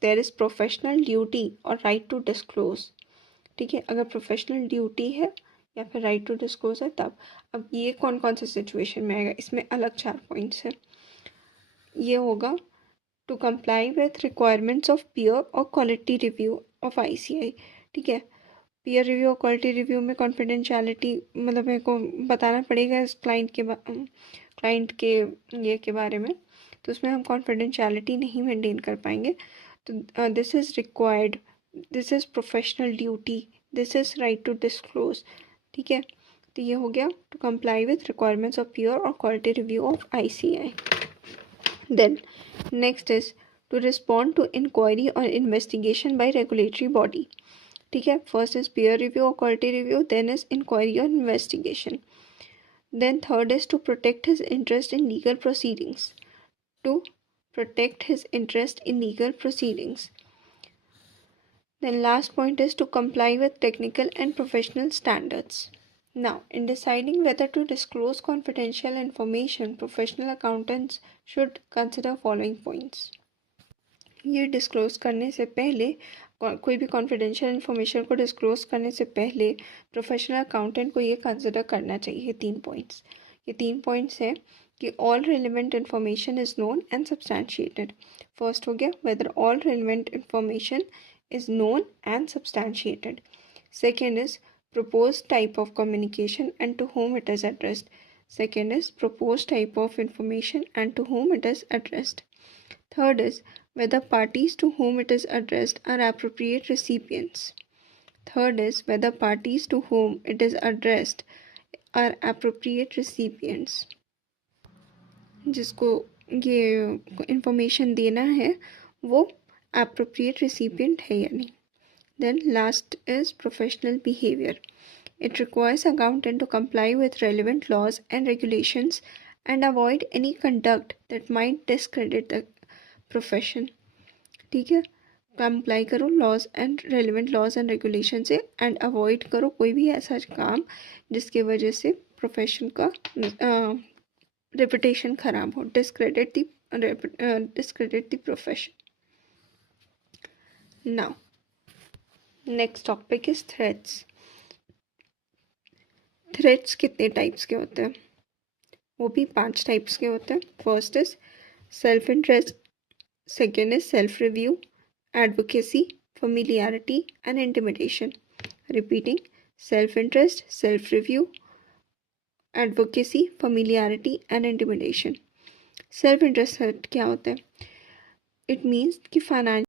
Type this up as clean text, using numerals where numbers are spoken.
There is professional duty और right to disclose. ठीक है, अगर प्रोफेशनल ड्यूटी है या फिर राइट टू डिस्क्लोज है तब। अब ये कौन कौन से सिचुएशन में आएगा, इसमें अलग 4 पॉइंट्स हैं। ये होगा to comply with requirements of peer और क्वालिटी रिव्यू ऑफ ICAI। ठीक है, पीयर रिव्यू और क्वालिटी रिव्यू में कॉन्फिडेंशियलिटी मतलब मेरे को बताना पड़ेगा इस क्लाइंट के ये के बारे में, तो उसमें हम कॉन्फिडेंशियलिटी नहीं मेंटेन कर पाएंगे। तो this is required, this is professional duty, this is right to disclose. ठीक है, तो ये हो गया to comply with requirements of peer और quality review of ICAI। Then next is to respond to inquiry और इन्वेस्टिगेशन बाय रेगुलेटरी बॉडी। ठीक है, फर्स्ट इज पीयर रिव्यू और quality review, then is inquiry और investigation, then third is to protect his interest in legal proceedings, to protect his interest in legal proceedings. Then last point is to comply with technical and professional standards. Now, in deciding whether to disclose confidential information, professional accountants should consider following points. ये disclose करने से पहले, कोई भी confidential information को disclose करने से पहले प्रोफेशनल अकाउंटेंट को ये कंसिडर करना चाहिए 3 पॉइंट्स। ये 3 पॉइंट्स हैं कि all relevant information is known and substantiated. First हो गया whether all relevant information is known and substantiated. Second is proposed type of communication and to whom it is addressed. Second is proposed type of information and to whom it is addressed. Third is whether parties to whom it is addressed are appropriate recipients. Third is whether parties to whom it is addressed are appropriate recipients. जिसको ये information देना है वो appropriate recipient है या नहीं. Then last is professional behavior. It requires accountant to comply with relevant laws and regulations and avoid any conduct that might discredit the profession. ठीक है, कंप्लाई करो laws and relevant laws and regulation से and avoid करो कोई भी ऐसा काम जिसके वजह से प्रोफेशन का रेपुटेशन खराब हो, discredit the profession. Now next topic is threats. Threats कितने टाइप्स के होते हैं, वो भी 5 टाइप्स के होते हैं. First is self interest, second is self review, advocacy, familiarity and intimidation. Repeating: self-interest, self-review, advocacy, familiarity and intimidation. Self-interest क्या होता है? It means कि फाइनेंशियल